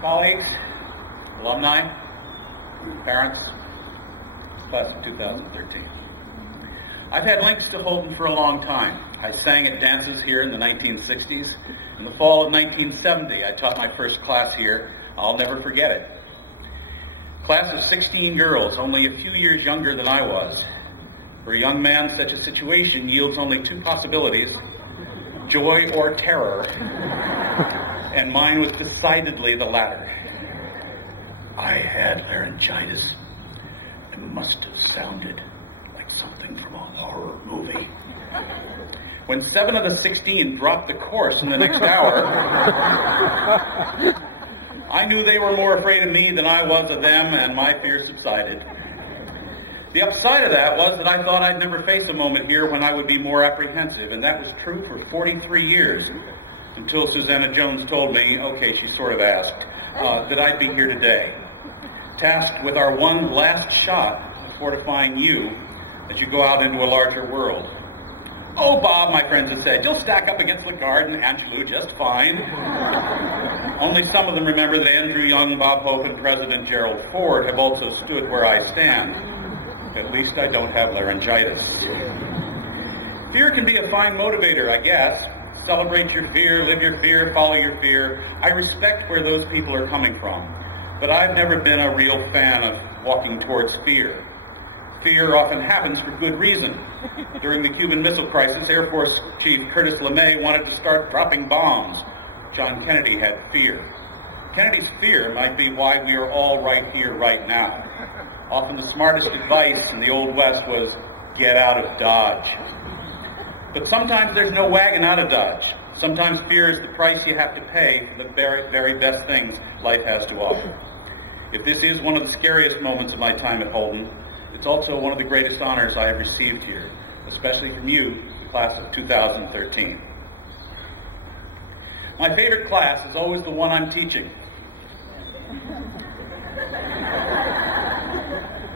colleagues, alumni, parents, class of 2013. I've had links to Holton for a long time. I sang at dances here in the 1960s. In the fall of 1970, I taught my first class here. I'll never forget it. Class of 16 girls, only a few years younger than I was. For a young man, such a situation yields only two possibilities, joy or terror, and mine was decidedly the latter. I had laryngitis. It must have sounded like something from a horror movie. When 7 of the 16 dropped the course in the next hour, I knew they were more afraid of me than I was of them, and my fear subsided. The upside of that was that I thought I'd never face a moment here when I would be more apprehensive, and that was true for 43 years, until Susanna Jones told me, okay, she sort of asked, that I'd be here today, tasked with our one last shot of fortifying you as you go out into a larger world. Oh, Bob, my friends had said, you'll stack up against Lagarde and Angelou just fine. Only some of them remember that Andrew Young, Bob Hope, and President Gerald Ford have also stood where I stand. At least I don't have laryngitis. Fear can be a fine motivator, I guess. Celebrate your fear, live your fear, follow your fear. I respect where those people are coming from, but I've never been a real fan of walking towards fear. Fear often happens for good reason. During the Cuban Missile Crisis, Air Force Chief Curtis LeMay wanted to start dropping bombs. John Kennedy had fear. Kennedy's fear might be why we are all right here, right now. Often the smartest advice in the Old West was, get out of Dodge. But sometimes there's no wagon out of Dodge. Sometimes fear is the price you have to pay for the very, very best things life has to offer. If this is one of the scariest moments of my time at Holton, it's also one of the greatest honors I have received here, especially from you, class of 2013. My favorite class is always the one I'm teaching.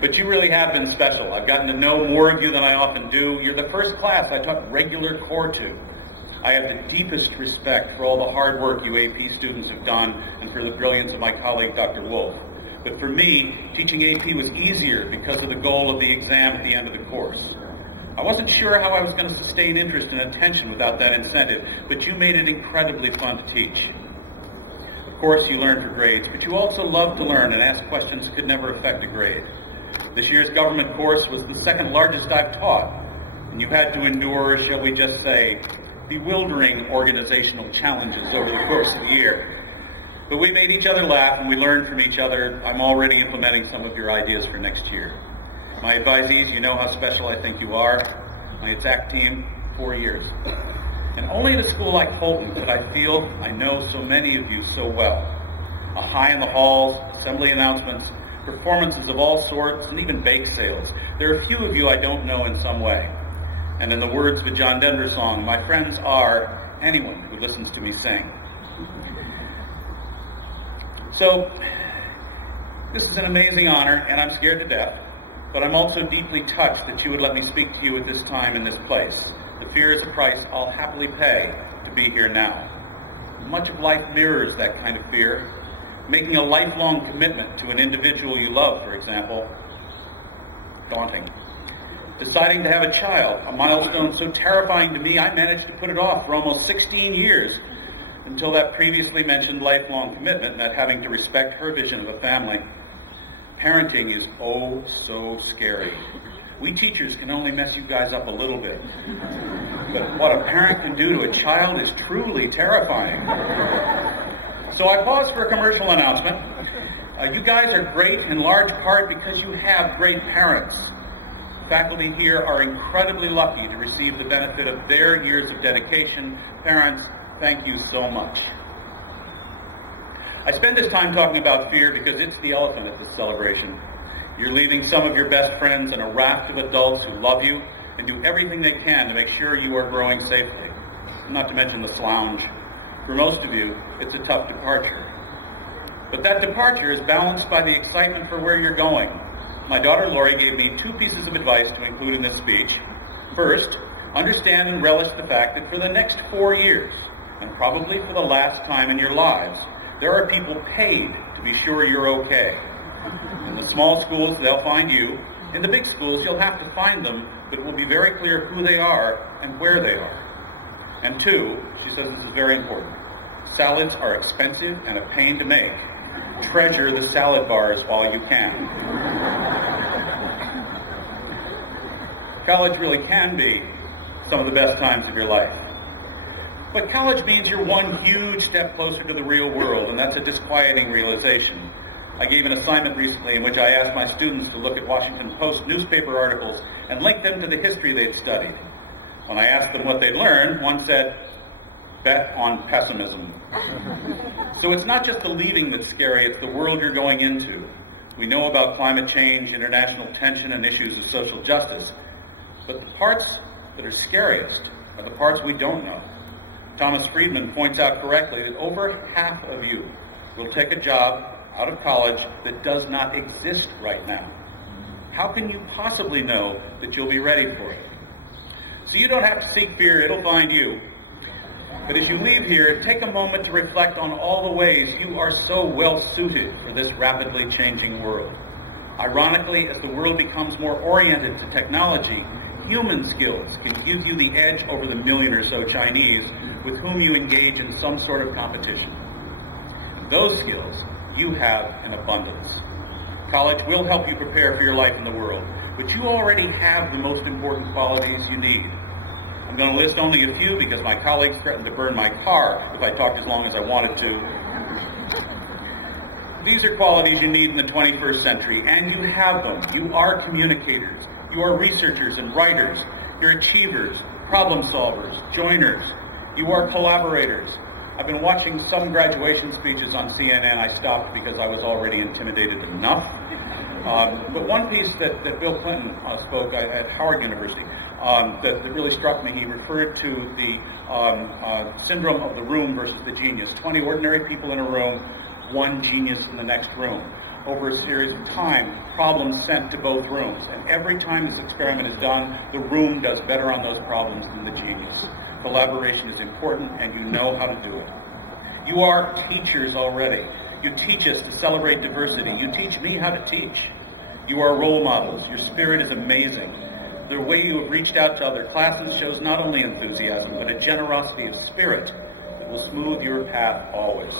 But you really have been special. I've gotten to know more of you than I often do. You're the first class I taught regular core to. I have the deepest respect for all the hard work you AP students have done and for the brilliance of my colleague, Dr. Wolf. But for me, teaching AP was easier because of the goal of the exam at the end of the course. I wasn't sure how I was going to sustain interest and attention without that incentive, but you made it incredibly fun to teach. Of course, you learn for grades, but you also love to learn and ask questions that could never affect a grade. This year's government course was the second largest I've taught, and you had to endure, shall we just say, bewildering organizational challenges over the course of the year. But we made each other laugh and we learned from each other. I'm already implementing some of your ideas for next year. My advisees, you know how special I think you are. My exact team, 4 years. And only at a school like Holton could I feel I know so many of you so well. A high in the halls, assembly announcements, performances of all sorts, and even bake sales. There are a few of you I don't know in some way. And in the words of a John Denver song, my friends are anyone who listens to me sing. So, this is an amazing honor, and I'm scared to death, but I'm also deeply touched that you would let me speak to you at this time in this place. The fear is a price I'll happily pay to be here now. Much of life mirrors that kind of fear. Making a lifelong commitment to an individual you love, for example, daunting. Deciding to have a child, a milestone so terrifying to me I managed to put it off for almost 16 years, until that previously mentioned lifelong commitment meant having to respect her vision of a family. Parenting is oh so scary. We teachers can only mess you guys up a little bit. But what a parent can do to a child is truly terrifying. So I pause for a commercial announcement. You guys are great in large part because you have great parents. Faculty here are incredibly lucky to receive the benefit of their years of dedication. Parents, thank you so much. I spend this time talking about fear because it's the elephant at this celebration. You're leaving some of your best friends and a raft of adults who love you and do everything they can to make sure you are growing safely, not to mention the lounge. For most of you, it's a tough departure. But that departure is balanced by the excitement for where you're going. My daughter Lori gave me 2 pieces of advice to include in this speech. First, understand and relish the fact that for the next 4 years, and probably for the last time in your lives, There are people paid to be sure you're okay. In the small schools, they'll find you. In the big schools, you'll have to find them, but it will be very clear who they are and where they are. And two, she says this is very important, salads are expensive and a pain to make. Treasure the salad bars while you can. College really can be some of the best times of your life. But college means you're one huge step closer to the real world, and that's a disquieting realization. I gave an assignment recently in which I asked my students to look at Washington Post newspaper articles and link them to the history they'd studied. When I asked them what they'd learned, one said, bet on pessimism. So it's not just the leaving that's scary, it's the world you're going into. We know about climate change, international tension, and issues of social justice. But the parts that are scariest are the parts we don't know. Thomas Friedman points out correctly that over half of you will take a job out of college that does not exist right now. How can you possibly know that you'll be ready for it? So you don't have to seek fear, it'll find you. But as you leave here, take a moment to reflect on all the ways you are so well suited for this rapidly changing world. Ironically, as the world becomes more oriented to technology, human skills can give you the edge over the million or so Chinese with whom you engage in some sort of competition. Those skills you have in abundance. College will help you prepare for your life in the world, but you already have the most important qualities you need. I'm going to list only a few because my colleagues threatened to burn my car if I talked as long as I wanted to. These are qualities you need in the 21st century, and you have them. You are communicators. You are researchers and writers. You're achievers, problem solvers, joiners. You are collaborators. I've been watching some graduation speeches on CNN. I stopped because I was already intimidated enough. But one piece that Bill Clinton spoke at Howard University that really struck me, he referred to the syndrome of the room versus the genius. 20 ordinary people in a room, one genius in the next room. Over a series of time, problems sent to both rooms. And every time this experiment is done, the room does better on those problems than the genius. Collaboration is important, and you know how to do it. You are teachers already. You teach us to celebrate diversity. You teach me how to teach. You are role models. Your spirit is amazing. The way you have reached out to other classes shows not only enthusiasm, but a generosity of spirit that will smooth your path always.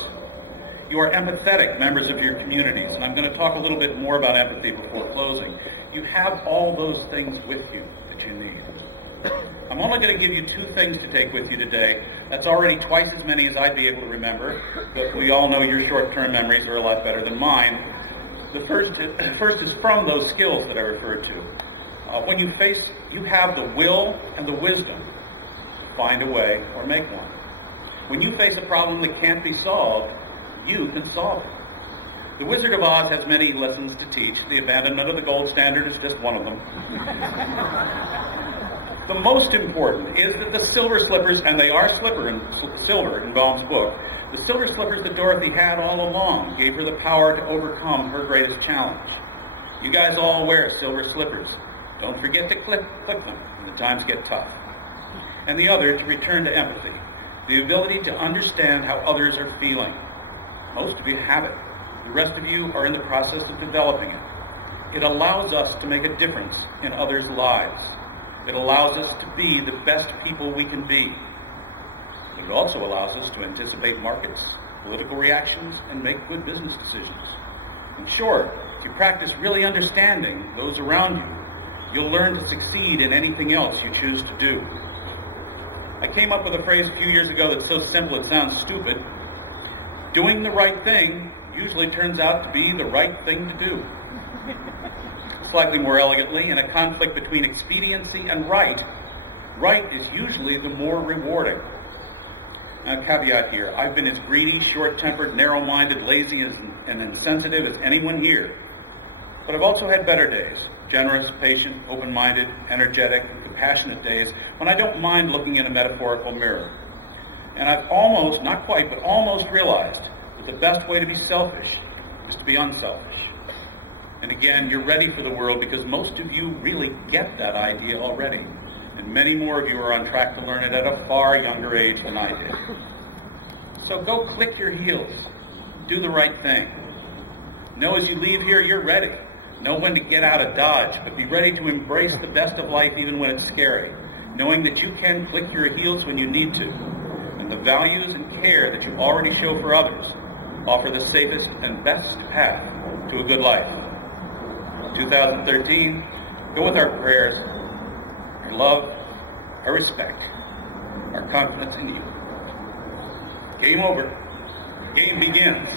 You are empathetic members of your communities, and I'm going to talk a little bit more about empathy before closing. You have all those things with you that you need. I'm only going to give you 2 things to take with you today. That's already twice as many as I'd be able to remember, but we all know your short-term memories are a lot better than mine. The first is from those skills that I referred to. When you have the will and the wisdom to find a way or make one. When you face a problem that can't be solved, you can solve it. The Wizard of Oz has many lessons to teach. The abandonment of the gold standard is just one of them. The most important is that the silver slippers, and they are silver in Baum's book, the silver slippers that Dorothy had all along gave her the power to overcome her greatest challenge. You guys all wear silver slippers. Don't forget to click them when the times get tough. And the other, to return to empathy, the ability to understand how others are feeling. Most of you have it. The rest of you are in the process of developing it. It allows us to make a difference in others' lives. It allows us to be the best people we can be. It also allows us to anticipate markets, political reactions, and make good business decisions. In short, if you practice really understanding those around you, you'll learn to succeed in anything else you choose to do. I came up with a phrase a few years ago that's so simple it sounds stupid. Doing the right thing usually turns out to be the right thing to do. Slightly more elegantly, in a conflict between expediency and right is usually the more rewarding. Now, caveat here, I've been as greedy, short-tempered, narrow-minded, lazy, and insensitive as anyone here. But I've also had better days, generous, patient, open-minded, energetic, compassionate days when I don't mind looking in a metaphorical mirror. And I've almost, not quite, but almost realized that the best way to be selfish is to be unselfish. And again, you're ready for the world because most of you really get that idea already. And many more of you are on track to learn it at a far younger age than I did. So go click your heels. Do the right thing. Know as you leave here, you're ready. Know when to get out of Dodge, but be ready to embrace the best of life even when it's scary, knowing that you can click your heels when you need to, and the values and care that you already show for others offer the safest and best path to a good life. 2013, go with our prayers, our love, our respect, our confidence in you. Game over. Game begins.